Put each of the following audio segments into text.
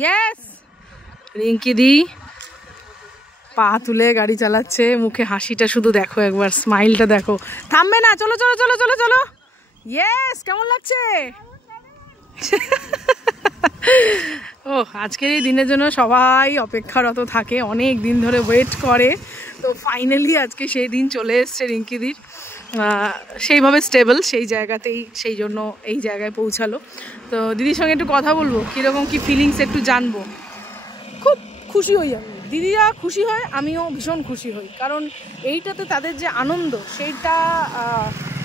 Yes, Rinki দি পা তুলে গাড়ি চালাচ্ছে, মুখে হাসিটা শুধু দেখো একবার, স্মাইলটা দেখো, থামবে না। চলো চলো চলো চলো চলো। ইয়েস, কেমন লাগছে? ও আজকের এই দিনের জন্য সবাই অপেক্ষারত থাকে, অনেক দিন ধরে ওয়েট করে। তো ফাইনালি আজকে সেই দিন চলে এসছে রিঙ্কিদির, সেইভাবে স্টেবল সেই জায়গাতেই, সেই জন্য এই জায়গায় পৌঁছালো। তো দিদির সঙ্গে একটু কথা বলবো, কীরকম কী ফিলিংস একটু জানবো। খুব খুশি হই আমি, দিদিরা খুশি হয়, আমিও ভীষণ খুশি হই, কারণ এইটাতে তাদের যে আনন্দ সেইটা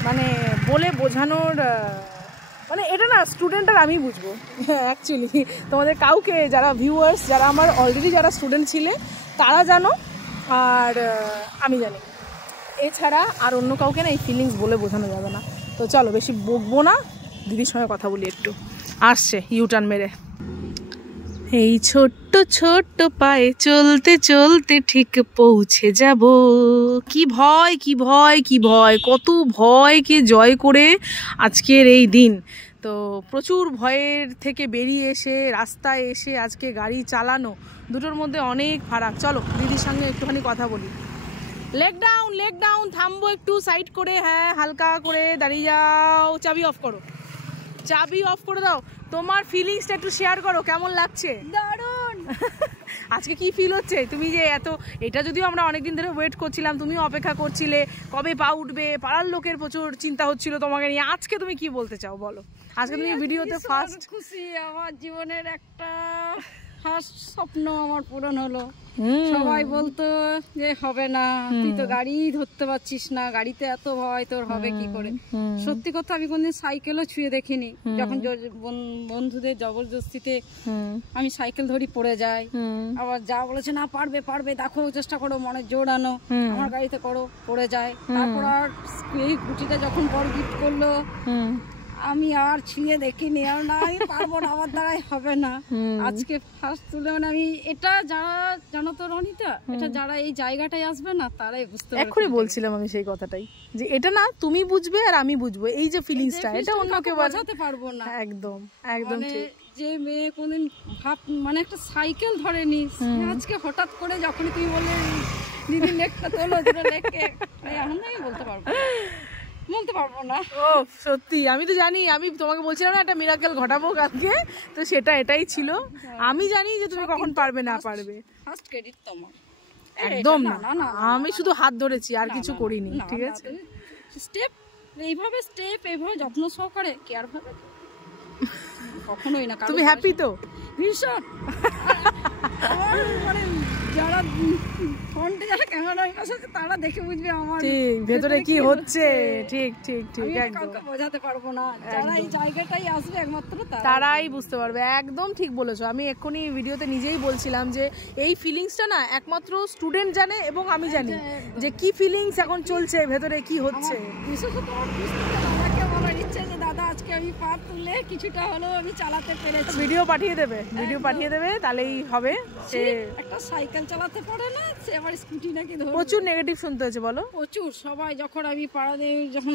মানে বলে বোঝানোর, মানে এটা না স্টুডেন্ট আর আমি বুঝবো অ্যাকচুয়ালি। তোমাদের কাউকে যারা ভিউয়ার্স, যারা আমার অলরেডি যারা স্টুডেন্ট ছিলে তারা জানো, আর আমি জানি, এছাড়া আর অন্য কাউকে না এই ফিলিংস বলে বোঝানো যাবে না। তো চলো বেশি বকবো না, দিদির সঙ্গে কথা বলি একটু। আসছে ইউটার্ন মেরে, এই ছোট্ট ছোট্ট পায়ে চলতে চলতে ঠিক পৌঁছে যাব। কি ভয় কি ভয় কি ভয়, কত ভয়কে জয় করে আজকের এই দিন। তো প্রচুর ভয়ের থেকে বেরিয়ে এসে রাস্তায় এসে আজকে গাড়ি চালানো, দুটোর মধ্যে অনেক ফারাক। চলো দিদির সঙ্গে একটুখানি কথা বলি। লেগ ডাউন, লেগ ডাউন, থামবো একটু সাইড করে, হ্যাঁ হালকা করে দাঁড়িয়ে যাও। চাবি অফ করো, চাবি অফ করে দাও। তোমার ফিলিংসটা একটু শেয়ার করো, কেমন লাগছে? দারুণ। আজকে কি ফিল হচ্ছে? তুমি যে এত, এটা যদিও আমরা অনেকদিন ধরে ওয়েট করছিলাম, তুমিও অপেক্ষা করছিলে কবে পা উঠবে, পাড়ার লোকের প্রচুর চিন্তা হচ্ছিল তোমাকে নিয়ে। আজকে তুমি কি বলতে চাও বলো? আজকে তুমি ভিডিওতে ফার্স্ট। খুশি, আমার জীবনের একটা ফার্স্ট স্বপ্ন আমার পূরণ হলো। সবাই বলতো যে হবে না, তুই তো গাড়ি ধরতে পারছিস না, গাড়িতে এত ভয়, তোর হবে কি করে। সত্যি কথা, আমি কোনদিন সাইকেলও ছুঁয়ে দেখিনি। যখন বন্ধুদের জবরদস্তিতে আমি সাইকেল ধরি, পড়ে যাই। আবার যা বলেছে না পারবে পারবে, দেখো চেষ্টা করো, মনে জোর আনো, আমার গাড়িতে করো, পড়ে যায়। তারপর আর এই গুটিটা যখন বড় গিফট করলো, আমি আর ছুঁয়ে দেখিনি, আর না আমি পারবো না, আমার দ্বারাই হবে না। আজকে ফার্স্ট তুলে মানে আমি, এটা যারা জানো তো রনিতা, এটা যারা এই জায়গাটায় আসবে না তারাই বুঝতে পারবে। এখনই বলছিলাম আমি সেই কথাটাই, যে এটা না তুমি বুঝবে আর আমি বুঝবো, এই যে ফিলিংসটা, এটা অন্য কেউ বোঝাতে পারবো না। একদম একদম ঠিক। যে মেয়ে কোনদিন মানে একটা সাইকেল ধরেনি, আজকে হঠাৎ করে যখনই তুমি বললে দিদি লেগটা তোলো, লেগকে আনন্দ, আমি বলতে পারবো না। ও সত্যি, আমি তো জানি, আমি তোমাকে বলছিলাম না একটা মিরাকেল ঘটাবো কালকে, তো সেটা এটাই ছিল। আমি জানি যে তুমি কখন পারবে না পারবে, ফার্স্ট ক্রেডিট তোমার। একদম না, আমি শুধু হাত ধরেছি, আর কিছু করিনি, ঠিক আছে? স্টেপ এইভাবে, স্টেপ এইভাবে যত্ন সহকারে, কেয়ার ভাবে কখনোই না। তুমি হ্যাপি তো? ভীষণ। মানে যারা ফ্রন্টে, যারা ক্যামেরার কাছে আছে, তারা দেখে বুঝবে আমার ঠিক ভেতরে কি হচ্ছে। ঠিক ঠিক ঠিক, একদম বোঝাতে পারবো না। যারা এই জায়গাটাই আসবে একমাত্র তারাই বুঝতে পারবে। একদম ঠিক বলেছো। আমি এক্ষুনি ভিডিওতে নিজেই বলছিলাম যে এই ফিলিংসটা না একমাত্র স্টুডেন্ট জানে, এবং আমি জানি যে কি ফিলিংস এখন চলছে ভেতরে, কি হচ্ছে। বিশেষত দাদাকে বলার ইচ্ছে যে দাদা আজকে আমি পা তুলে কিছুটা হলেও আমি চালাতে পেরেছি। ভিডিও পাঠিয়ে দেবে, ভিডিও পাঠিয়ে দেবে, তাহলেই হবে। সে একটা সাইকেল চালাতে পারে না, সে আবার স্কুটি নাকি ধরে। প্রচুর নেগেটিভ শুনতে হয়েছে বলো? প্রচুর। সবাই যখন আমি পাড়াতে যখন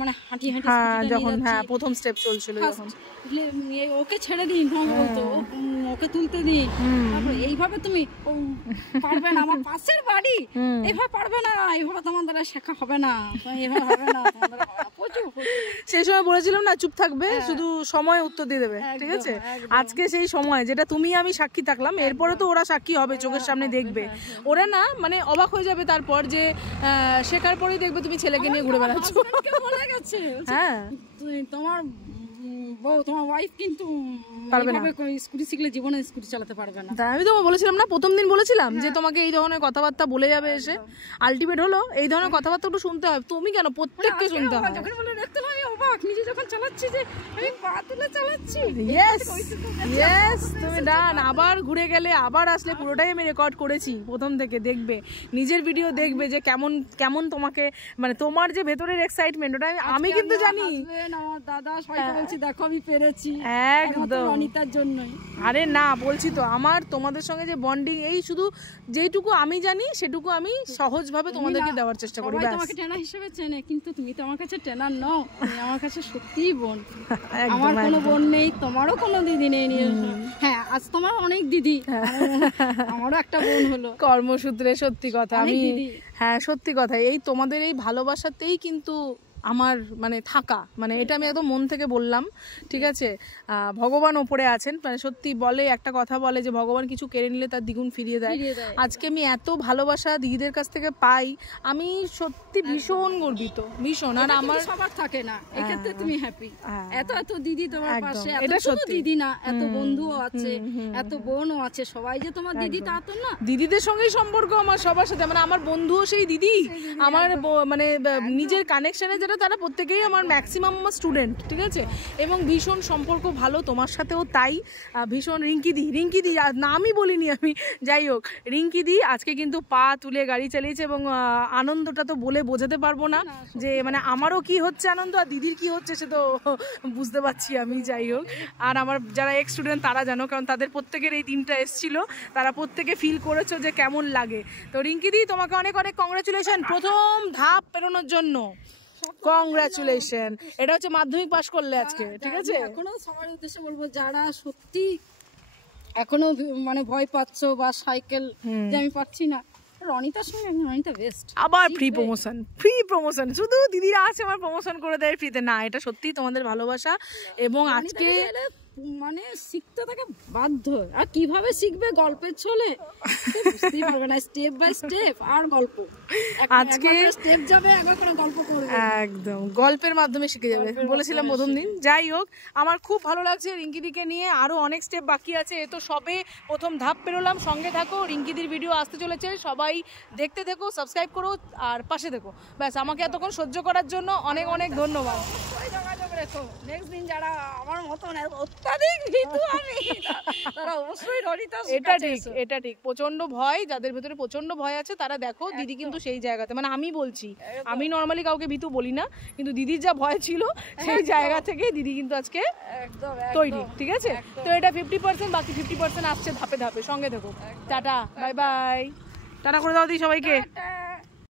মানে হাঁটি হাঁটি, যখন প্রথম স্টেপ চলছিল, যখন ওকে ছেড়ে দিন, বলতো ওকে তুলতে দিন, তারপর এইভাবে তুমি পারবে না, আমার পাশের বাড়ি, এইভাবে পারবে না, এইভাবে তোমার দ্বারা শেখা হবে না, এইভাবে হবে না, প্রচুর। সেই সময় বলেছিলাম না চুপ থাকবে, শুধু সময় উত্তর দিয়ে দেবে, ঠিক আছে? আজকে সেই সময় যেটা তুমি আমি সাক্ষী থাকলাম, এরপরে তো ওরা সাক্ষী হবে, চোখের সামনে দেখবে। ওরা না মানে অবাক হয়ে যাবে তারপর, যে শেখার পরেই দেখবে তুমি ছেলেকে নিয়ে ঘুরে বেড়াচ্ছ। হ্যাঁ, তোমার বউ, তোমার ওয়াইফ কিন্তু স্কুটি শিখলে জীবনে স্কুটি চালাতে পারবে না। আমি তো বলেছিলাম না, প্রথম দিন বলেছিলাম যে তোমাকে এই ধরনের কথাবার্তা বলে যাবে এসে। আলটিমেট হলো এই ধরনের কথাবার্তা একটু শুনতে হয়। তুমি কেন, প্রত্যেককে শুনতে হয়। যখন বলে দেখতে হয়, অবাক নিজে যখন চালাচ্ছি, যে আমি পা তুলে চালাচ্ছি। ইয়েস, তুমি ডান। আবার ঘুরে গেলে, আবার আসলে, পুরোটাই আমি রেকর্ড করেছি প্রথম থেকে, দেখবে নিজের ভিডিও, দেখবে যে কেমন কেমন তোমাকে, মানে তোমার যে ভেতরের এক্সাইটমেন্ট, ওটা আমি কিন্তু জানি। আমার দাদা সবাইকে বলছি দেখো আমি পেরেছি, একদম অনিতার জন্যই। আরে না, বলছি তো, আমার তোমাদের সঙ্গে যে বন্ডিং, এই শুধু যেটুকু আমি জানি সেটুকু আমি সহজভাবে তোমাদেরকে দেওয়ার চেষ্টা করি। সবাই তোমাকে ট্রেনার হিসেবে চেনে, কিন্তু তুমি তো আমার কাছে ট্রেনার নও, তুমি আমার আমার কাছে সত্যিই বোন। আমার কোনো বোন নেই, তোমারও কোনো দিদি নেই। হ্যাঁ, আজ তোমার অনেক দিদি, আমারও একটা বোন হলো কর্মসূত্রে। সত্যি কথা, আমি হ্যাঁ সত্যি কথা, এই তোমাদের এই ভালোবাসাতেই কিন্তু আমার মানে থাকা, মানে এটা আমি একদম মন থেকে বললাম, ঠিক আছে। ভগবান ওপরে আছেন, মানে সত্যি বলে একটা কথা বলে যে ভগবান কিছু কেড়ে নিলে তার দ্বিগুণ ফিরিয়ে দেয়। আজকে আমি এত ভালোবাসা দিদিদের কাছ থেকে পাই, আমি সত্যি ভীষণ গর্বিত, ভীষণ। আর আমার সবার থাকে না, এক্ষেত্রে তুমি হ্যাপি। এত এত দিদি তোমার পাশে, এটা সত্যি দিদি না, এত বন্ধুও আছে, এত বোনও আছে, সবাই যে তোমার দিদি তা তো না। দিদিদের সঙ্গেই সম্পর্ক আমার সবার সাথে, মানে আমার বন্ধুও সেই দিদি, আমার মানে নিজের কানেকশনে যেটা তারা প্রত্যেকেই আমার ম্যাক্সিমাম আমার স্টুডেন্ট, ঠিক আছে। এবং ভীষণ সম্পর্ক ভালো, তোমার সাথেও তাই। ভীষণ রিঙ্কিদি নামই বলিনি আমি, যাই হোক রিঙ্কিদি আজকে কিন্তু পা তুলে গাড়ি চালিয়েছে এবং আনন্দটা তো বলে বোঝাতে পারবো না যে মানে আমারও কি হচ্ছে আনন্দ আর দিদির কি হচ্ছে সে তো বুঝতে পারছি আমি। যাই হোক, আর আমার যারা এক্স স্টুডেন্ট তারা জানো, কারণ তাদের প্রত্যেকের এই দিনটা এসেছিল, তারা প্রত্যেকে ফিল করেছো যে কেমন লাগে। তো রিঙ্কিদি তোমাকে অনেক অনেক কংগ্রাচুলেশন প্রথম ধাপ পেরোনোর জন্য, কংগ্রাচুলেশন। এটা হচ্ছে মাধ্যমিক পাশ করলে আজকে, ঠিক আছে। এখনো সবার উদ্দেশ্যে বলবো, যারা সত্যি এখনো মানে ভয় পাচ্ছ বা সাইকেল যে আমি পাচ্ছি না, রনিতার সঙ্গে, রনিতা বেস্ট। আবার ফ্রি প্রমোশন, শুধু দিদিরা আছে আমার প্রমোশন করে দেয় ফ্রিতে না, এটা সত্যি তোমাদের ভালোবাসা। এবং আজকে মানে শিখতে তাকে বাধ্য, আর কিভাবে শিখবে গল্পের ছলে বুঝতেই পারবে না, স্টেপ বাই স্টেপ। আর গল্প আজকে স্টেপ যাবে, একবার করে গল্প করবে, একদম গল্পের মাধ্যমে শিখে যাবে, বলেছিলাম প্রথম দিন। যাই হোক, আমার খুব ভালো লাগছে রিঙ্কিদিকে নিয়ে, আরো অনেক স্টেপ বাকি আছে, এ তো সবে প্রথম ধাপ পেরোলাম। সঙ্গে থাকো, রিঙ্কিদির ভিডিও আসতে চলেছে, সবাই দেখতে থেকো, সাবস্ক্রাইব করো আর পাশে থেকো। ব্যাস, আমাকে এতক্ষণ সহ্য করার জন্য অনেক অনেক ধন্যবাদ। নেক্সট দিন যারা আমার মতন অত্যাধিক ভীতু আমি, তারা অবশ্যই রনিতা। এটা ঠিক প্রচন্ড ভয়, যাদের ভেতরে প্রচন্ড ভয় আছে তারা দেখো, দিদি কিন্তু সেই জায়গাতে, মানে আমি বলছি, আমি নর্মালি কাউকে ভীতু বলি না, কিন্তু দিদির যা ভয় ছিল সেই জায়গা থেকে দিদি কিন্তু আজকে তৈরি, ঠিক আছে। তো এটা 50%, বাকি 50% আসছে ধাপে ধাপে, সঙ্গে দেখো। টাটা, বাই বাই, টাটা করে দাও দিই সবাইকে।